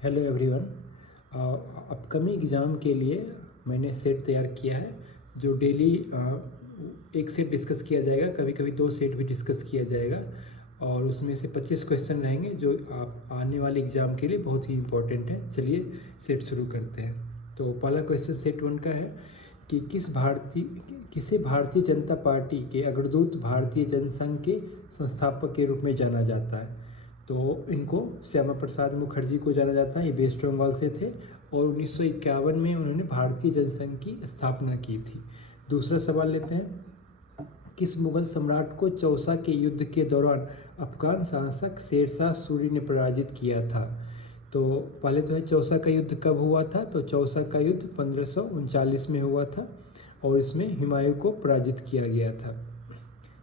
Hello everyone. Upcoming exam के लिए मैंने सेट तैयार किया है जो डेली एक सेट डिस्कस किया जाएगा, कभी कभी 2 सेट भी डिस्कस किया जाएगा और उसमें से 25 क्वेश्चन रहेंगे जो आप आने वाले एग्ज़ाम के लिए बहुत ही इम्पोर्टेंट है। चलिए सेट शुरू करते हैं। तो पहला क्वेश्चन सेट 1 का है कि किसे भारतीय जनता पार्टी के अग्रदूत भारतीय जनसंघ के संस्थापक के रूप में जाना जाता है। तो इनको श्यामा प्रसाद मुखर्जी को जाना जाता है। ये वेस्ट बंगाल से थे और 1951 में उन्होंने भारतीय जनसंघ की स्थापना की थी। दूसरा सवाल लेते हैं, किस मुगल सम्राट को चौसा के युद्ध के दौरान अफगान शासक शेरशाह सूरी ने पराजित किया था? तो पहले तो है चौसा का युद्ध कब हुआ था? तो चौसा का युद्ध 1539 में हुआ था और इसमें हुमायूं को पराजित किया गया था।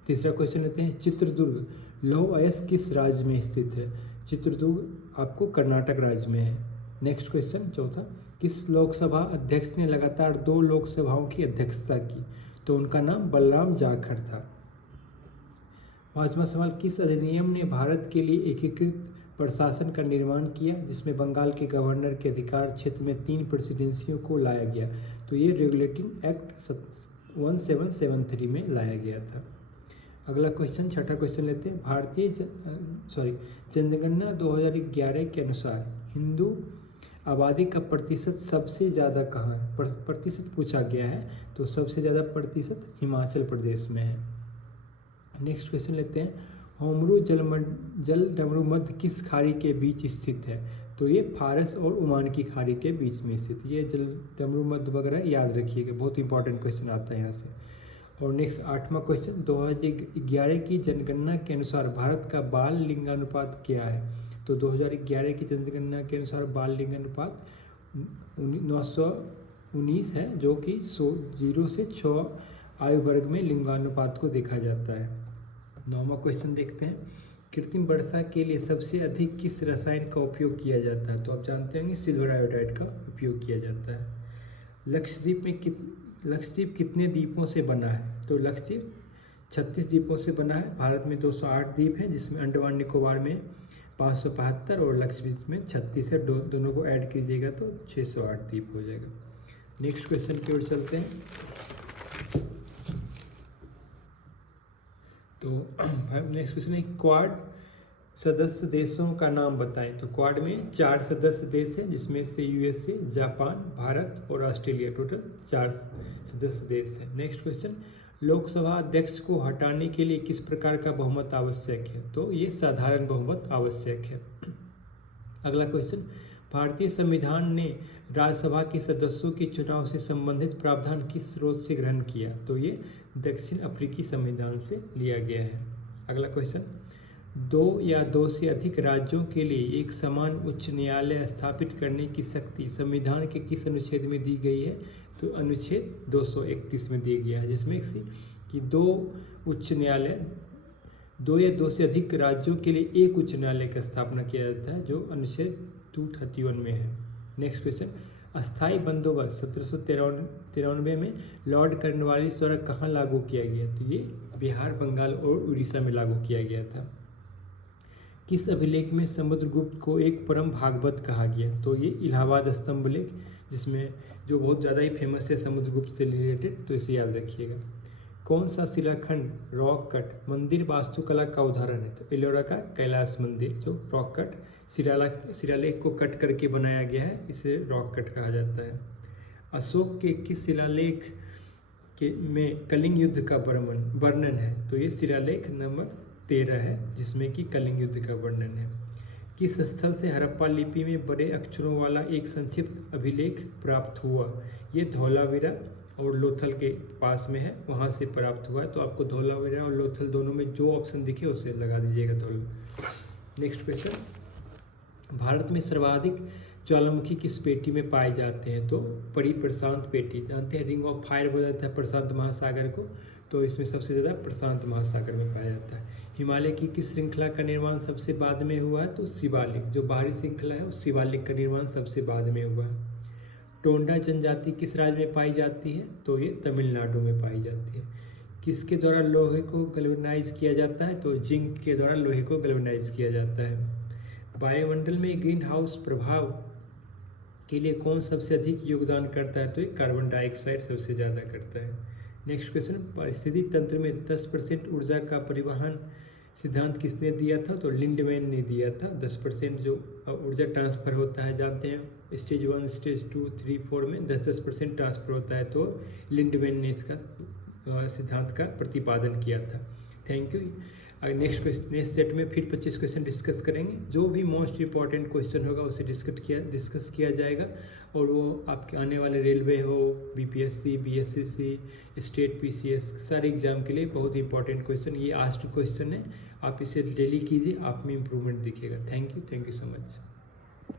तीसरा क्वेश्चन लेते हैं, चित्रदुर्ग लौह अयस्क किस राज्य में स्थित है? चित्रदुर्ग आपको कर्नाटक राज्य में है। नेक्स्ट क्वेश्चन चौथा, किस लोकसभा अध्यक्ष ने लगातार 2 लोकसभाओं की अध्यक्षता की? तो उनका नाम बलराम जाखड़ था। पांचवा सवाल, किस अधिनियम ने भारत के लिए एकीकृत प्रशासन का निर्माण किया जिसमें बंगाल के गवर्नर के अधिकार क्षेत्र में 3 प्रेसिडेंसियों को लाया गया? तो ये रेगुलेटिंग एक्ट 1773 में लाया गया था। अगला क्वेश्चन छठा क्वेश्चन लेते हैं, जनगणना 2011 के अनुसार हिंदू आबादी का प्रतिशत सबसे ज़्यादा कहाँ है? प्रतिशत पूछा गया है तो सबसे ज़्यादा प्रतिशत हिमाचल प्रदेश में है। नेक्स्ट क्वेश्चन लेते हैं, होमरू जल डमरू मध्य किस खाड़ी के बीच स्थित है? तो ये फारस और ओमान की खाड़ी के बीच में स्थित। ये जल डमरू मध्य वगैरह याद रखिएगा, बहुत इंपॉर्टेंट क्वेश्चन आता है यहाँ से। और नेक्स्ट 8वां क्वेश्चन, 2011 की जनगणना के अनुसार भारत का बाल लिंगानुपात क्या है? तो 2011 की जनगणना के अनुसार बाल लिंगानुपात 919 है, जो कि 0 से 6 आयु वर्ग में लिंगानुपात को देखा जाता है। 9वां क्वेश्चन देखते हैं, कृत्रिम वर्षा के लिए सबसे अधिक किस रसायन का उपयोग किया जाता है? तो आप जानते होंगे सिल्वर आयोडाइड का उपयोग किया जाता है। लक्षद्वीप कितने द्वीपों से बना है? तो लक्षद्वीप 36 द्वीपों से बना है। भारत में 208 द्वीप हैं जिसमें अंडमान निकोबार में 575 और लक्षद्वीप में 36 है। दोनों को ऐड कीजिएगा तो 608 द्वीप हो जाएगा। नेक्स्ट क्वेश्चन की ओर चलते हैं। तो नेक्स्ट क्वेश्चन है, क्वाड सदस्य देशों का नाम बताएं। तो क्वाड में 4 सदस्य देश हैं जिसमें से यूएसए, जापान, भारत और ऑस्ट्रेलिया, टोटल 4 सदस्य देश हैं। नेक्स्ट क्वेश्चन, लोकसभा अध्यक्ष को हटाने के लिए किस प्रकार का बहुमत आवश्यक है? तो ये साधारण बहुमत आवश्यक है। अगला क्वेश्चन, भारतीय संविधान ने राज्यसभा के सदस्यों के चुनाव से संबंधित प्रावधान किस स्रोत से ग्रहण किया? तो ये दक्षिण अफ्रीकी संविधान से लिया गया है। अगला क्वेश्चन, 2 या 2 से अधिक राज्यों के लिए एक समान उच्च न्यायालय स्थापित करने की शक्ति संविधान के किस अनुच्छेद में दी गई है? तो अनुच्छेद 231 में दिया गया है, जिसमें कि 2 या 2 से अधिक राज्यों के लिए एक उच्च न्यायालय का स्थापना किया जाता है जो अनुच्छेद 231 में है। नेक्स्ट क्वेश्चन, अस्थायी बंदोबस्त 1793 में लॉर्ड कॉर्नवालिस द्वारा कहाँ लागू किया गया? तो ये बिहार, बंगाल और उड़ीसा में लागू किया गया था। किस अभिलेख में समुद्रगुप्त को एक परम भागवत कहा गया? तो ये इलाहाबाद स्तंभ लेख, जिसमें जो बहुत ज़्यादा ही फेमस है समुद्रगुप्त से रिलेटेड, तो इसे याद रखिएगा। कौन सा शिलाखंड रॉक कट मंदिर वास्तुकला का उदाहरण है? तो एलोरा का कैलाश मंदिर जो रॉक कट शिलालेख को कट करके बनाया गया है, इसे रॉक कट कहा जाता है। अशोक के किस शिलालेख में कलिंग युद्ध का वर्णन है? तो ये शिलालेख नंबर 13 है जिसमें कि कलिंग युद्ध का वर्णन है। किस स्थल से हड़प्पा लिपि में बड़े अक्षरों वाला एक संक्षिप्त अभिलेख प्राप्त हुआ? ये धौलावीरा और लोथल के पास में है, वहाँ से प्राप्त हुआ है। तो आपको धौलावीरा और लोथल दोनों में जो ऑप्शन दिखे उसे लगा दीजिएगा धौला। नेक्स्ट क्वेश्चन, भारत में सर्वाधिक ज्वालामुखी किस पेटी में पाए जाते हैं? तो परिप्रशांत पेटी, जानते हैं रिंग ऑफ फायर बोला जाता है प्रशांत महासागर को, तो इसमें सबसे ज़्यादा प्रशांत महासागर में पाया जाता है। हिमालय की किस श्रृंखला का निर्माण सबसे बाद में हुआ है? तो शिवालिक, जो बाहरी श्रृंखला है उस शिवालिक का निर्माण सबसे बाद में हुआ है। टोंडा जनजाति किस राज्य में पाई जाती है? तो ये तमिलनाडु में पाई जाती है। किसके द्वारा लोहे को गैल्वेनाइज किया जाता है? तो जिंक के द्वारा लोहे को गैल्वेनाइज किया जाता है। वायुमंडल में ग्रीन हाउस प्रभाव के लिए कौन सबसे अधिक योगदान करता है? तो ये कार्बन डाइऑक्साइड सबसे ज़्यादा करता है। नेक्स्ट क्वेश्चन, पारिस्थितिक तंत्र में 10% ऊर्जा का परिवहन सिद्धांत किसने दिया था? तो लिंडमैन ने दिया था। 10% जो ऊर्जा ट्रांसफ़र होता है, जानते हैं स्टेज 1, स्टेज 2, 3, 4 में 10% ट्रांसफ़र होता है, तो लिंडमैन ने इसका सिद्धांत का प्रतिपादन किया था। Thank you. नेक्स्ट सेट में फिर 25 क्वेश्चन डिस्कस करेंगे। जो भी मोस्ट इंपॉर्टेंट क्वेश्चन होगा उसे डिस्कस किया जाएगा, और वो आपके आने वाले रेलवे हो, बीपीएससी, बीएससीसी, स्टेट पीसीएस, सारे एग्जाम के लिए बहुत इंपॉर्टेंट क्वेश्चन, ये आस्क्ड क्वेश्चन है। आप इसे डेली कीजिए, आप में इम्प्रूवमेंट दिखेगा। Thank you so much.